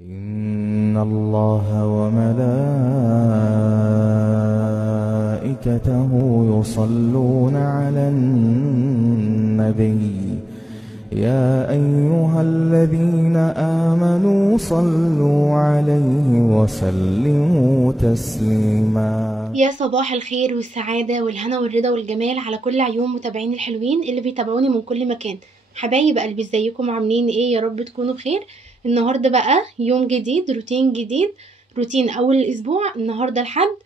إن الله وملائكته يصلون على النبي يا أيها الذين آمنوا صلوا عليه وسلموا تسليما. يا صباح الخير والسعادة والهنا والرضا والجمال على كل عيون متابعين الحلوين اللي بيتابعوني من كل مكان. حبايب قلبي ازيكم عاملين ايه؟ يا رب تكونوا بخير. النهاردة بقى يوم جديد، روتين جديد، روتين اول الاسبوع. النهاردة الحد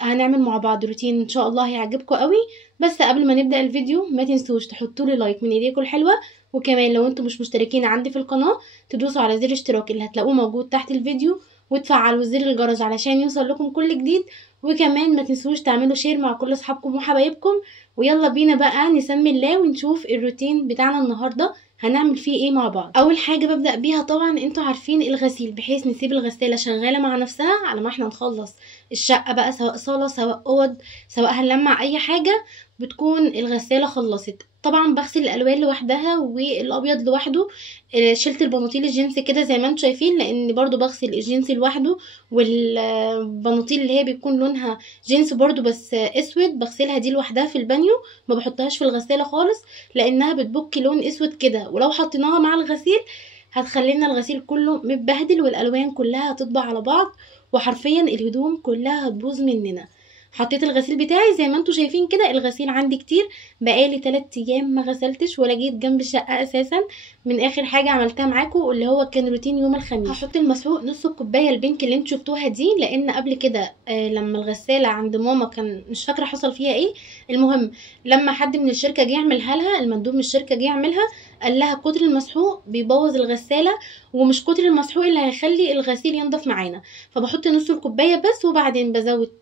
هنعمل مع بعض روتين ان شاء الله هيعجبكم قوي. بس قبل ما نبدأ الفيديو ما تنسوش تحطوا لي لايك من ايديكم الحلوة، وكمان لو انتم مش مشتركين عندي في القناة تدوسوا على زر الاشتراك اللي هتلاقوه موجود تحت الفيديو، وتفعلوا زر الجرس علشان يوصل لكم كل جديد. وكمان ما تنسوش تعملوا شير مع كل اصحابكم وحبايبكم. ويلا بينا بقى نسمي الله ونشوف الروتين بتاعنا النهارده هنعمل فيه ايه مع بعض. اول حاجه ببدا بيها طبعا انتوا عارفين الغسيل، بحيث نسيب الغساله شغاله مع نفسها على ما احنا نخلص الشقه بقى، سواء صاله سواء اوض سواء هنلمع اي حاجه، بتكون الغساله خلصت. طبعا بغسل الالوان لوحدها والابيض لوحده. شلت البناطيل الجينز كده زي ما انتم شايفين، لان برضو بغسل الجينز لوحده، والبناطيل اللي هي بيكون لونها جينز برضو بس اسود بغسلها دي لوحدها في البانيو، ما بحطهاش في الغساله خالص لانها بتبك لون اسود كده، ولو حطيناها مع الغسيل هتخلينا الغسيل كله متبهدل والالوان كلها هتطبع على بعض، وحرفيا الهدوم كلها هتبوظ مننا. حطيت الغسيل بتاعي زي ما انتم شايفين كده، الغسيل عندي كتير، بقالي 3 ايام ما غسلتش ولا جيت جنب الشقه اساسا من اخر حاجه عملتها معاكم اللي هو كان روتين يوم الخميس. هحط المسحوق نص الكوبايه البينك اللي انتوا شفتوها دي، لان قبل كده لما الغساله عند ماما كان مش فاكره حصل فيها ايه. المهم لما حد من الشركه جه يعملها لها، المندوب من الشركه جه يعملها، قال لها كتر المسحوق بيبوظ الغساله، ومش كتر المسحوق اللي هيخلي الغسيل ينضف معانا. فبحط نص الكوبايه بس، وبعدين بزود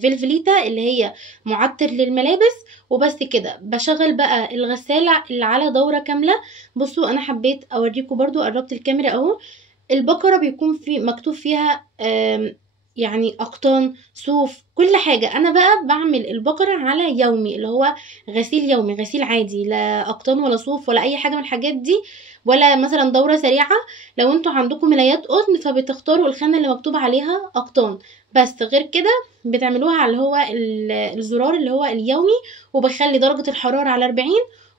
فيلفليتا اللي هي معطر للملابس، وبس كده. بشغل بقى الغسالة اللي على دورة كاملة. بصوا انا حبيت اوريكم برضو، قربت الكاميرا اهو. البقرة بيكون في مكتوب فيها يعني اقطان صوف كل حاجة. انا بقى بعمل البقرة على يومي، اللي هو غسيل يومي، غسيل عادي، لا اقطان ولا صوف ولا اي حاجة من الحاجات دي، ولا مثلا دورة سريعة. لو انتوا عندكم ملايات قطن فبتختاروا الخانة اللي مكتوب عليها اقطان، بس غير كده بتعملوها على اللي هو الزرار اللي هو اليومي. وبخلي درجة الحرارة على 40،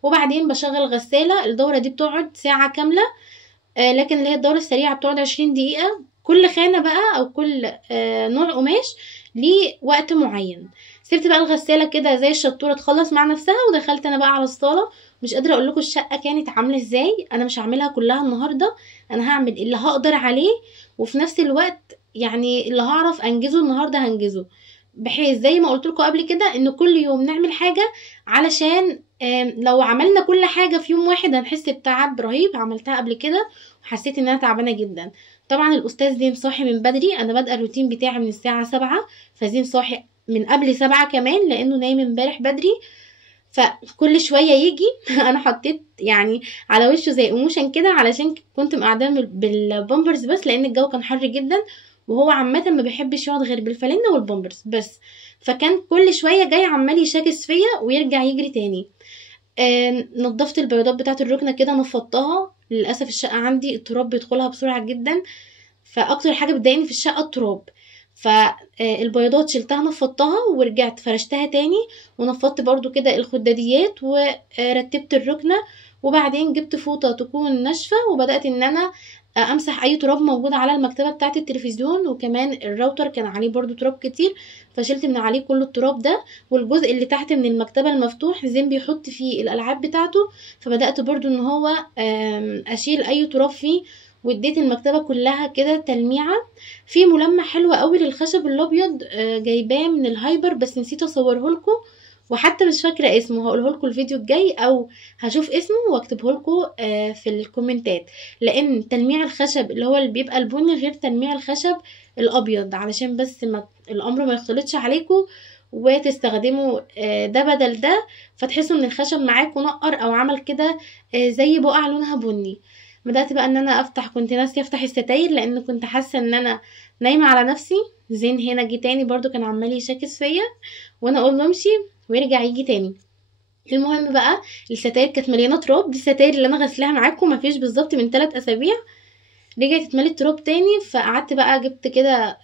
وبعدين بشغل غسالة. الدورة دي بتقعد ساعة كاملة، لكن اللي هي الدورة السريعة بتقعد 20 دقيقة. كل خانة بقى او كل نوع قماش ليه وقت معين. سبت بقى الغسالة كده زي الشطورة تخلص مع نفسها، ودخلت انا بقى على الصالة. مش قادرة اقول لكم الشقة كانت عاملة ازاي. انا مش هعملها كلها النهاردة، انا هعمل اللي هقدر عليه، وفي نفس الوقت يعني اللي هعرف انجزه النهاردة هنجزه، بحيث زي ما قلت لكم قبل كده ان كل يوم نعمل حاجة، علشان لو عملنا كل حاجة في يوم واحد هنحس بتعب رهيب. عملتها قبل كده وحسيت ان انا تعبانة جدا. طبعا الاستاذ زين صاحي من بدري، انا بادئه الروتين بتاعي من الساعة 7، فزين صاحي من قبل 7 كمان لانه نايم امبارح بدري، فكل شوية يجي انا حطيت يعني على وشه زي ايموشن كده، علشان كنت مقعدة بالبامبرز بس، لان الجو كان حر جدا، وهو عامة ما بيحبش يقعد غير بالفانلة والبامبرز بس. فكان كل شوية جاي عمال يشاكس فيا ويرجع يجري تاني. نضفت البيضات بتاعه الركنه كده، نفضتها. للاسف الشقه عندي التراب بيدخلها بسرعه جدا، فاكتر حاجه بتضايقني في الشقه التراب. فالبيضات شلتها نفضتها ورجعت فرشتها تاني، ونفضت برضو كده الخداديات ورتبت الركنه. وبعدين جبت فوطه تكون ناشفه، وبدات ان انا امسح اي تراب موجود على المكتبه بتاعه التلفزيون، وكمان الراوتر كان عليه برضو تراب كتير، فشلت من عليه كل التراب ده. والجزء اللي تحت من المكتبه المفتوح زين بيحط فيه الالعاب بتاعته، فبدات برضو ان هو اشيل اي تراب فيه، واديت المكتبه كلها كده تلميعه. في ملمع حلو قوي للخشب الابيض جايباه من الهايبر، بس نسيت اصوره لكم، وحتى مش فاكره اسمه. هقوله لكم الفيديو الجاي، او هشوف اسمه واكتبه لكم في الكومنتات، لان تلميع الخشب اللي هو اللي بيبقى البني غير تلميع الخشب الابيض، علشان بس ما الامر ما يختلطش عليكم وتستخدموا ده بدل ده، فتحسوا ان الخشب معاكم نقر او عمل كده زي بقع لونها بني. بدأت بقى ان انا افتح، كنت ناسيه افتح الستاير لان كنت حاسه ان انا نايمه على نفسي. زين هنا جه تاني برضو كان عمال يشاكس فيا، وانا اقول له امشي ويرجع يجي تاني. المهم بقى الستاير كانت مليانه تراب، دي الستاير اللي انا غسلاها معاكم مفيش بالظبط من 3 اسابيع. رجعت اتملت تراب تاني. فقعدت بقى جبت كده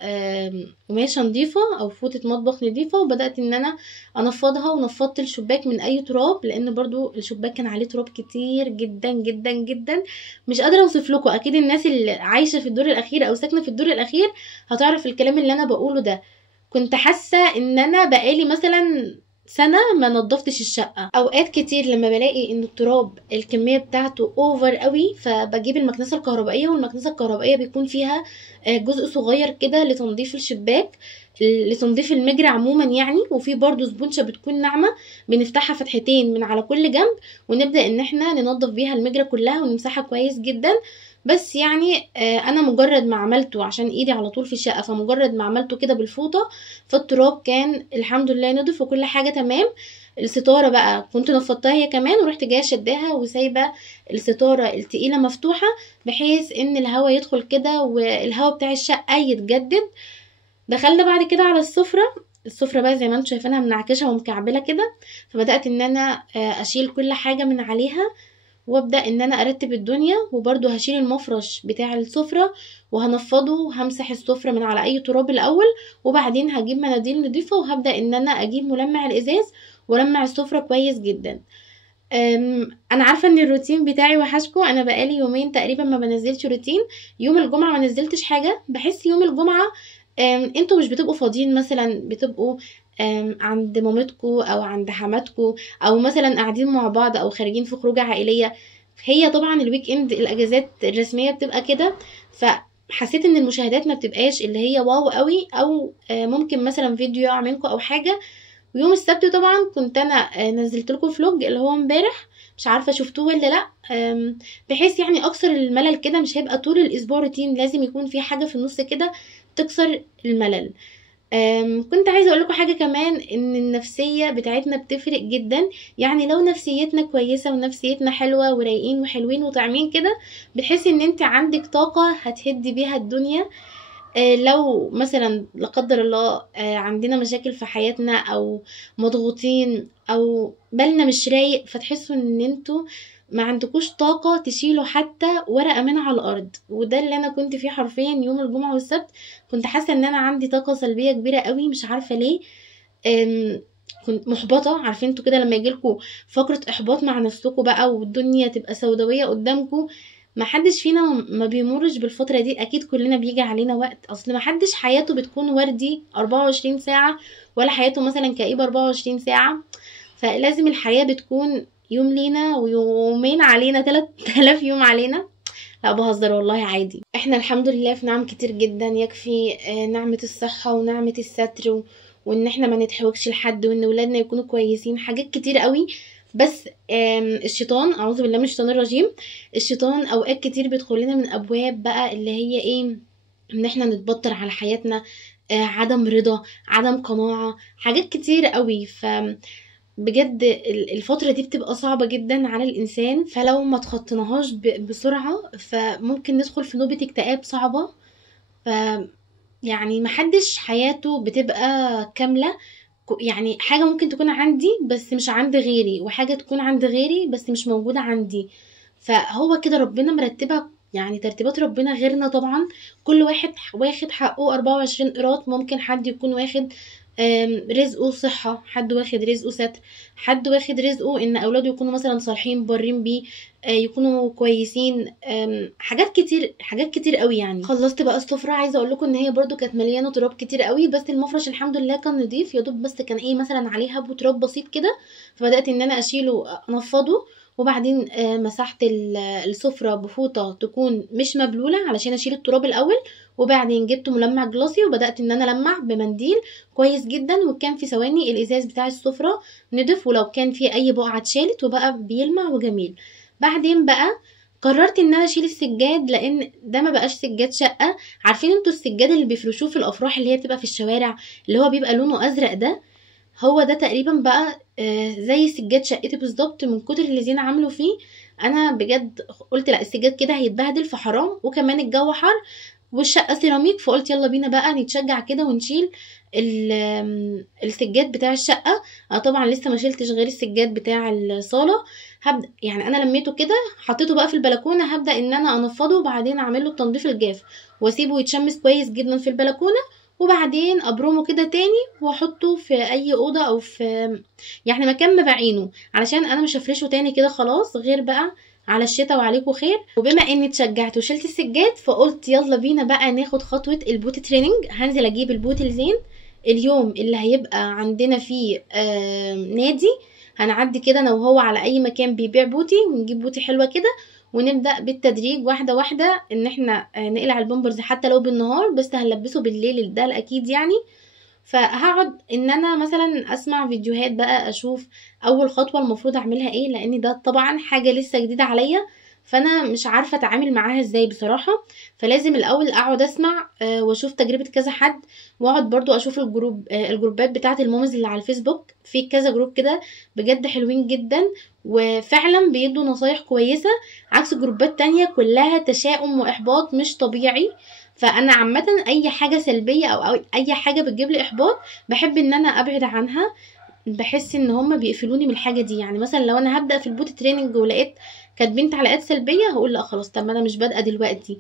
قماشة نضيفة او فوطة مطبخ نضيفة، وبدأت ان انا انفضها، ونفضت الشباك من اي تراب، لان برضو الشباك كان عليه تراب كتير جدا جدا جدا. مش قادرة اوصف لكم، اكيد الناس اللي عايشة في الدور الاخير او ساكنة في الدور الاخير هتعرف الكلام اللي انا بقوله ده. كنت حاسة ان انا بقالي مثلا سنة ما نضفتش الشقة. اوقات كتير لما بلاقي ان التراب الكمية بتاعته اوفر قوي، فبجيب المكنسة الكهربائية، والمكنسة الكهربائية بيكون فيها جزء صغير كده لتنظيف الشباك، لتنظيف المجرى عموما يعني. وفي برضو سبونشة بتكون ناعمة بنفتحها فتحتين من على كل جنب، ونبدأ ان احنا ننظف بيها المجرى كلها ونمسحها كويس جدا. بس يعني انا مجرد ما عملته، عشان ايدي على طول في الشقة، فمجرد ما عملته كده بالفوطة، فالتراب كان الحمد لله نضف وكل حاجة تمام. الستارة بقى كنت نفضتها هي كمان، ورحت جاية شداها وسايبة الستارة التقيلة مفتوحة، بحيث ان الهواء يدخل كده والهواء بتاع الشقة يتجدد. دخلنا بعد كده على السفرة بقى زي ما انتم شايفينها منعكشة ومكعبلة كده. فبدأت ان انا اشيل كل حاجة من عليها، وابدا ان انا ارتب الدنيا. وبرده هشيل المفرش بتاع السفرة وهنفضه، وهمسح السفرة من على اي تراب الاول، وبعدين هجيب مناديل نضيفة، وهبدا ان انا اجيب ملمع الازاز ولمع السفرة كويس جدا. انا عارفه ان الروتين بتاعي وحشكم، انا بقالي يومين تقريبا ما بنزلش روتين. يوم الجمعه ما نزلتش حاجه، بحس يوم الجمعه انتوا مش بتبقوا فاضيين، مثلا بتبقوا عند مامتكو او عند حماتكو، او مثلا قاعدين مع بعض او خارجين في خروجه عائليه. هي طبعا الويك اند الاجازات الرسميه بتبقى كده، فحسيت ان المشاهدات ما بتبقاش اللي هي واو قوي، او ممكن مثلا فيديو يقع منكم او حاجه. ويوم السبت طبعا كنت انا نزلت لكم فلوج اللي هو امبارح، مش عارفه شفتوه ولا لا. بحيث يعني اكسر الملل كده، مش هيبقى طول الاسبوع روتين، لازم يكون في حاجه في النص كده تكسر الملل. كنت عايزه اقول لكم حاجه كمان، ان النفسيه بتاعتنا بتفرق جدا. يعني لو نفسيتنا كويسه ونفسيتنا حلوه ورايقين وحلوين وطعمين كده، بتحسي ان انت عندك طاقه هتهدي بيها الدنيا. لو مثلا لا قدر الله عندنا مشاكل في حياتنا، او مضغوطين، او بالنا مش رايق، فتحسوا ان انتوا ما عندكوش طاقة تشيلوا حتى ورقة من على الأرض. وده اللي أنا كنت فيه حرفيا يوم الجمعة والسبت. كنت حاسة ان أنا عندي طاقة سلبية كبيرة قوي، مش عارفة ليه. كنت محبطة. عارفين انتوا كده لما يجيلكوا فقرة إحباط مع نفسكوا بقى، والدنيا تبقى سوداوية قدامكوا. ما حدش فينا ما بيمرش بالفترة دي، اكيد كلنا بيجي علينا وقت. اصل ما حدش حياته بتكون وردي 24 ساعة، ولا حياته مثلا كئيبة 24 ساعة. فلازم الحياة بتكون يوم لينا ويومين علينا، 3000 يوم علينا. لا بهزر والله عادي، احنا الحمد لله في نعم كتير جدا. يكفي نعمة الصحة ونعمة الستر وان احنا ما نتحوجش لحد، وان ولادنا يكونوا كويسين، حاجات كتير قوي. بس الشيطان، اعوذ بالله من الشيطان الرجيم، الشيطان اوقات كتير بيدخل لنا من ابواب بقى اللي هي ايه، ان احنا نتبطر على حياتنا، عدم رضا، عدم قناعة، حاجات كتير قوي. بجد الفترة دي بتبقى صعبة جدا على الإنسان، فلو ما تخطيناهاش بسرعة فممكن ندخل في نوبة اكتئاب صعبة. ف يعني محدش حياته بتبقى كاملة. يعني حاجة ممكن تكون عندي بس مش عند غيري، وحاجة تكون عند غيري بس مش موجودة عندي. فهو كده ربنا مرتبها، يعني ترتيبات ربنا غيرنا طبعا. كل واحد واخد حقه 24 قيراط. ممكن حد يكون واخد رزقه صحة، حد واخد رزقه ستر، حد واخد رزقه ان اولاده يكونوا مثلا صالحين بارين بيه، يكونوا كويسين. حاجات كتير، حاجات كتير قوي يعني. خلصت بقى السفرة، عايزه اقول لكم ان هي برضو كانت مليانه تراب كتير قوي، بس المفرش الحمد لله كان نضيف يا دوب، بس كان ايه مثلا عليه هبو تراب بسيط كده. فبدات ان انا اشيله انفضه، وبعدين مسحت السفرة بفوطة تكون مش مبلولة علشان اشيل التراب الاول، وبعدين جبت ملمع جلاسي وبدأت ان انا المع بمنديل كويس جدا. وكان في ثواني الازاز بتاع السفرة نضف، ولو كان في اي بقعة اتشالت وبقى بيلمع وجميل. بعدين بقى قررت ان انا اشيل السجاد، لان ده ما بقاش سجاد شقة. عارفين انتوا السجاد اللي بيفرشوه في الافراح اللي هي بتبقى في الشوارع، اللي هو بيبقى لونه ازرق ده؟ هو ده تقريبا بقى زي سجاد شقتي بالظبط، من كتر اللي زينة عامله فيه. انا بجد قلت لا، السجاد كده هيتبهدل، فحرام، وكمان الجو حر. والشقه سيراميك، فقلت يلا بينا بقى نتشجع كده ونشيل السجاد بتاع الشقه. انا طبعا لسه ما شلتش غير السجاد بتاع الصاله. هبدا يعني انا لميته كده، حطيته بقى في البلكونه، هبدا ان انا انفضه وبعدين اعمل له التنظيف الجاف واسيبه يتشمس كويس جدا في البلكونه، وبعدين ابرمه كده تاني واحطه في اي اوضه او في يعني مكان ما بعينه، علشان انا مش هفرشه تاني كده خلاص غير بقى على الشتاء وعليكم خير. وبما اني اتشجعت وشلت السجاد، فقلت يلا بينا بقى ناخد خطوه البوت تريننج. هنزل اجيب البوت الزين اليوم اللي هيبقى عندنا فيه نادي. هنعدي كده انا وهو على اي مكان بيبيع بوتي، ونجيب بوتي حلوه كده، ونبدا بالتدريج واحده واحده ان احنا نقلع البامبرز حتى لو بالنهار، بس هنلبسه بالليل ده الاكيد يعني. فهقعد ان انا مثلا اسمع فيديوهات بقى، اشوف اول خطوه المفروض اعملها ايه، لان ده طبعا حاجه لسه جديده عليا، فانا مش عارفه اتعامل معاها ازاي بصراحه. فلازم الاول اقعد اسمع واشوف تجربه كذا حد، واقعد برضو اشوف الجروبات بتاعه المامز اللي على الفيسبوك، في كذا جروب كده بجد حلوين جدا وفعلا بيدوا نصايح كويسه، عكس جروبات تانية كلها تشاؤم واحباط مش طبيعي. فانا عامه اي حاجه سلبيه او اي حاجه بتجيب لي احباط بحب ان انا ابعد عنها. بحس ان هم بيقفلوني من الحاجه دي. يعني مثلا لو انا هبدا في البوت تريننج ولقيت كاتبين تعليقات سلبيه، هقول لا خلاص، طب ما انا مش بادئه دلوقتي.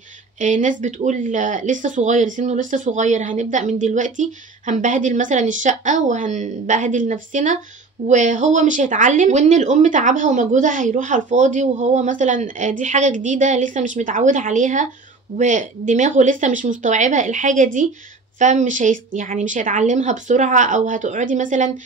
ناس بتقول لسه صغير، سنه لسه صغير، هنبدا من دلوقتي هنبهدل مثلا الشقه وهنبهدل نفسنا وهو مش هيتعلم، وان الام تعبها ومجهودها هيروح على الفاضي، وهو مثلا دي حاجه جديده لسه مش متعود عليها ودماغه لسه مش مستوعبة الحاجة دي، فمش يعني مش هيتعلمها بسرعة، او هتقعدي مثلا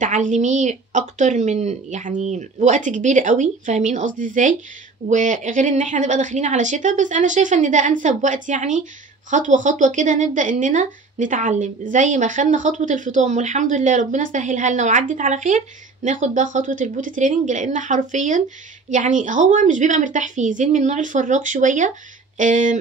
تعلميه اكتر من يعني وقت كبير قوي. فاهمين قصدي ازاي؟ وغير ان احنا نبقى داخلين على شتاء، بس انا شايفة ان ده انسب وقت يعني، خطوة خطوة كده نبدأ اننا نتعلم. زي ما خدنا خطوة الفطام والحمد لله ربنا سهلها لنا وعدت على خير، ناخد بقى خطوة البوت تريننج، لان حرفيا يعني هو مش بيبقى مرتاح فيه، زين من نوع الفراك شوية.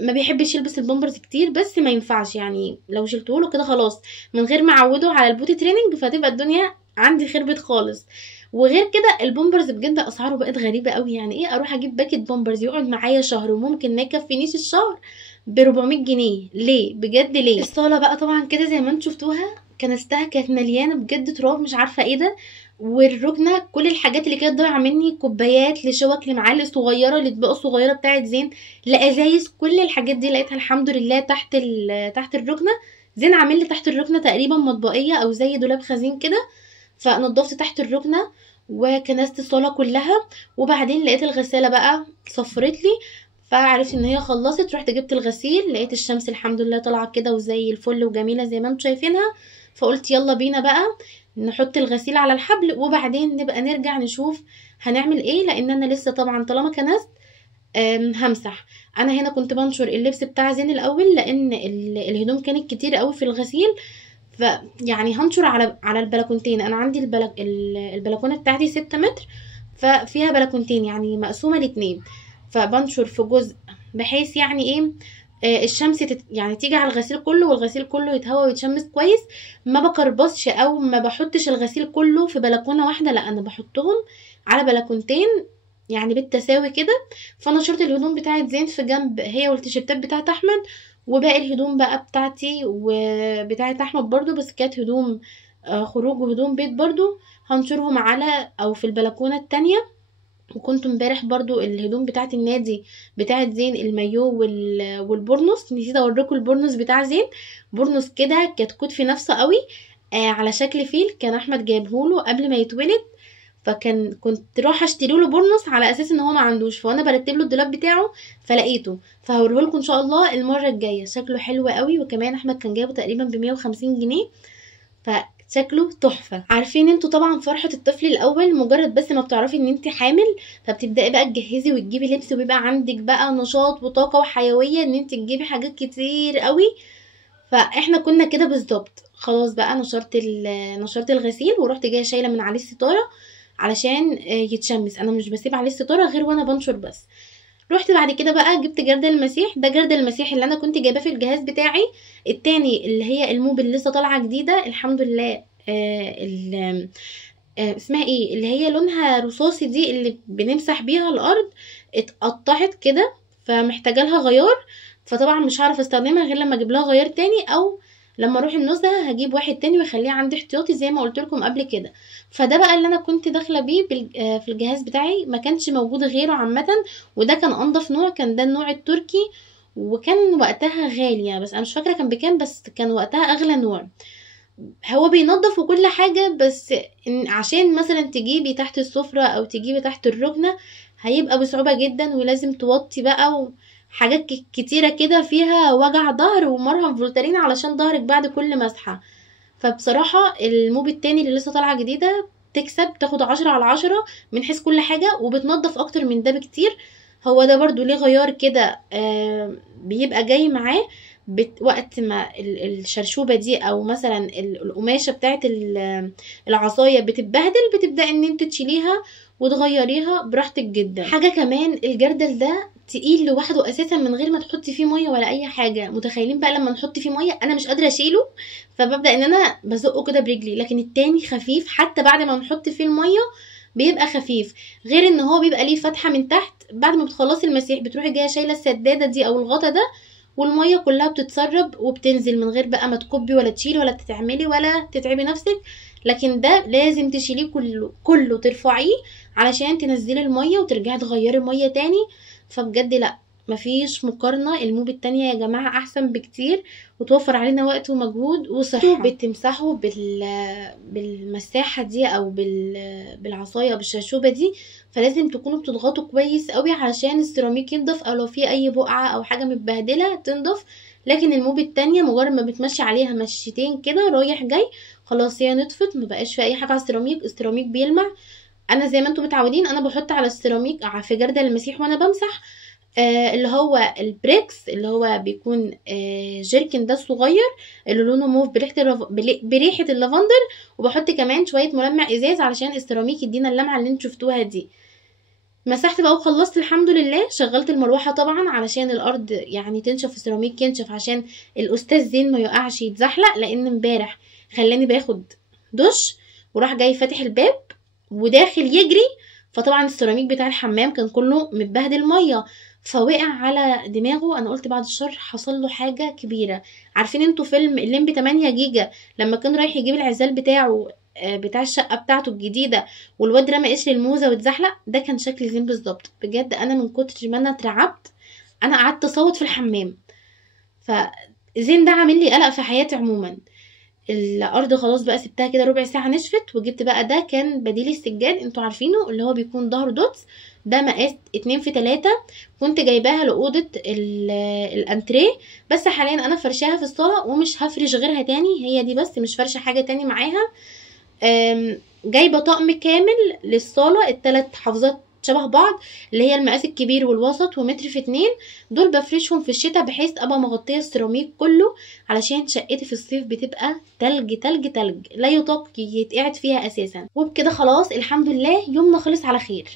ما بيحبش يلبس البامبرز كتير، بس ما ينفعش يعني لو شلته له كده خلاص من غير ما اعوده على البوتي تريننج، فتبقى الدنيا عندي خربت خالص. وغير كده البامبرز بجد اسعاره بقت غريبه قوي. يعني ايه اروح اجيب باكيت بامبرز يقعد معايا شهر وممكن ما يكفينيش الشهر ب 400 جنيه؟ ليه بجد ليه؟ الصاله بقى طبعا كده زي ما انتم شفتوها كنستها كانت مليانه بجد تراب، مش عارفه ايه ده. والركنه كل الحاجات اللي كانت ضايعه مني، كوبايات لشوك لمعالق صغيره الاطباق الصغيره بتاعت زين لازايز، كل الحاجات دي لقيتها الحمد لله تحت الركنه. زين عامل لي تحت الركنه تقريبا مطبقيه او زي دولاب خزين كده، فنضفت تحت الركنه وكنست الصاله كلها. وبعدين لقيت الغساله بقى صفرت لي، فعرفت ان هي خلصت، رحت جبت الغسيل، لقيت الشمس الحمد لله طالعه كده وزي الفل وجميله زي ما انتم شايفينها. فقلت يلا بينا بقى نحط الغسيل على الحبل وبعدين نبقى نرجع نشوف هنعمل ايه، لان انا لسه طبعا طالما كنست همسح. انا هنا كنت بنشر اللبس بتاع زين الاول، لان الهدوم كانت كتير قوي في الغسيل، فيعني هنشر على البلكونتين. انا عندي البلكونه بتاعتي 6 متر، ففيها بلكونتين يعني مقسومه لاتنين، فبنشر في جزء بحيث يعني ايه الشمس يعني تيجي على الغسيل كله والغسيل كله يتهوى ويتشمس كويس. ما بكربصش او ما بحطش الغسيل كله في بلكونه واحده، لا انا بحطهم على بلكونتين يعني بالتساوي كده. فنشرت الهدوم بتاعت زين في جنب هي والتيشيرتات بتاعت احمد، وباقي الهدوم بقى بتاعتي وبتاعت احمد برضو، بس كانت هدوم خروج وهدوم بيت برضو، هنشرهم على او في البلكونه التانية. وكنت امبارح برضو الهدوم بتاعت النادي بتاعت زين المايو والبورنوس، نسيت اوريكم البورنوس بتاع زين، بورنوس كده كتكوت في نفسه قوي على شكل فيل، كان احمد جايبهوله قبل ما يتولد، كنت رايحه اشتري له بورنوس على اساس ان هو ما عندوش، فانا برتب له الدولاب بتاعه فلقيته، فهوريه لكم ان شاء الله المره الجايه. شكله حلو قوي، وكمان احمد كان جايبه تقريبا ب 150 جنيه، فشكله تحفه. عارفين انتوا طبعا فرحه الطفل الاول مجرد بس ما بتعرفي ان انت حامل، فبتبداي بقى تجهزي وتجيبي لبس، وبيبقى عندك بقى نشاط وطاقه وحيويه ان انت تجيبي حاجات كتير قوي. فاحنا كنا كده بالظبط. خلاص بقى نشرت الغسيل ورحت جايه شايله من عليه الستاره علشان يتشمس، انا مش بسيب عليه الستاره غير وانا بنشر بس. رحت بعد كده بقى جبت جردل المسيح، ده جردل المسيح اللي انا كنت جايباه في الجهاز بتاعي التاني، اللي هي الموب اللي لسه طالعه جديده الحمد لله. اسمها ايه اللي هي لونها رصاصي دي اللي بنمسح بيها الارض، اتقطعت كده فمحتاجه لها غيار. فطبعا مش هعرف استخدمها غير لما اجيب لها غيار تاني، او لما اروح النزهه هجيب واحد تاني واخليه عندي احتياطي زي ما قلت لكم قبل كده. فده بقى اللي انا كنت داخله بيه في الجهاز بتاعي، ما كانش موجود غيره عامه، وده كان انضف نوع، كان ده النوع التركي، وكان وقتها غالي بس انا مش فاكره كان بكام، بس كان وقتها اغلى نوع. هو بينضف وكل حاجة، بس عشان مثلا تجيبي تحت السفرة او تجيبي تحت الركنة هيبقى بصعوبة جدا، ولازم توطي بقى، وحاجات كتيرة كده فيها وجع ظهر ومرهم فولتارين علشان ظهرك بعد كل مسحة. فبصراحة الموب التاني اللي لسه طالعة جديدة تكسب، تاخد 10/10 من حيث كل حاجة، وبتنضف اكتر من ده بكتير. هو ده برضو ليه غيار كده بيبقى جاي معاه، وقت ما الشرشوبة دي او مثلا القماشة بتاعت العصاية بتتبهدل، بتبدأ ان انت تشيليها وتغيريها براحتك جدا. حاجة كمان، الجردل ده تقيل لوحده اساسا من غير ما تحطي فيه مية ولا اي حاجة. متخيلين بقى لما نحط فيه مية انا مش قادرة اشيله، فببدأ ان انا بزقه كده برجلي، لكن التاني خفيف حتى بعد ما نحط فيه المية بيبقى خفيف. غير ان هو بيبقى ليه فتحة من تحت، بعد ما بتخلصي المسيح بتروحي جايه شايله السداده دي او الغطا ده، والميه كلها بتتسرب وبتنزل من غير بقى ما تكبي ولا تشيلي ولا تتعملي ولا تتعبي نفسك. لكن ده لازم تشيليه كله ترفعيه علشان تنزلي الميه وترجعي تغيري الميه تاني. فبجد لا، مفيش مقارنة. الموب التانية يا جماعة احسن بكتير، وتوفر علينا وقت ومجهود وصحة. بتمسحوا بالمساحة دي او بالعصاية او بالشاشوبة دي، فلازم تكونوا بتضغطوا كويس قوي علشان السيراميك ينضف، او لو في اي بقعة او حاجة متبهدلة تنضف. لكن الموب التانية مجرد ما بتمشي عليها مشيتين كده رايح جاي خلاص هي نطفت، مبقاش في اي حاجة على السيراميك. السيراميك بيلمع. انا زي ما انتم متعودين انا بحط على السيراميك في جردل المسيح وانا بمسح اللي هو البريكس، اللي هو بيكون جيركن ده الصغير اللي لونه موف بريحة اللافندر، وبحط كمان شوية ملمع ازاز علشان السيراميك يدينا اللمعة اللي انتوا شفتوها دي. مسحت بقى وخلصت الحمد لله. شغلت المروحة طبعا علشان الارض يعني تنشف، السيراميك ينشف، عشان الاستاذ زين ما يقعش يتزحلق، لان امبارح خلاني باخد دش وراح جاي فاتح الباب وداخل يجري، فطبعا السيراميك بتاع الحمام كان كله متبهدل ميه، فوقع على دماغه. انا قلت بعد الشر حصل له حاجه كبيره. عارفين انتوا فيلم الليمبي 8 جيجا لما كان رايح يجيب العزال بتاعه بتاع الشقه بتاعته الجديده، والواد رمى قشر الموزه واتزحلق؟ ده كان شكل زين بالظبط. بجد انا من كتر ما انا اترعبت انا قعدت اصوت في الحمام. فزين ده عامل لي قلق في حياتي عموما. الارض خلاص بقى سبتها كده ربع ساعه نشفت، وجبت بقى ده كان بديل السجاد انتوا عارفينه اللي هو بيكون ظهره دوتس، ده مقاس 2 في 3. كنت جايباها لاوضه الانتريه، بس حاليا انا فرشاها في الصاله ومش هفرش غيرها تاني، هي دي بس، مش فرشه حاجه تاني معاها. جايبه طقم كامل للصاله، ال3 حافظات شبه بعض، اللي هي المقاس الكبير والوسط ومتر في 2. دول بفرشهم في الشتاء بحيث ابقى مغطيه السيراميك كله، علشان شقتي في الصيف بتبقى تلج تلج تلج لا يطاق يتقعد فيها اساسا. وبكده خلاص الحمد لله يومنا خلص على خير.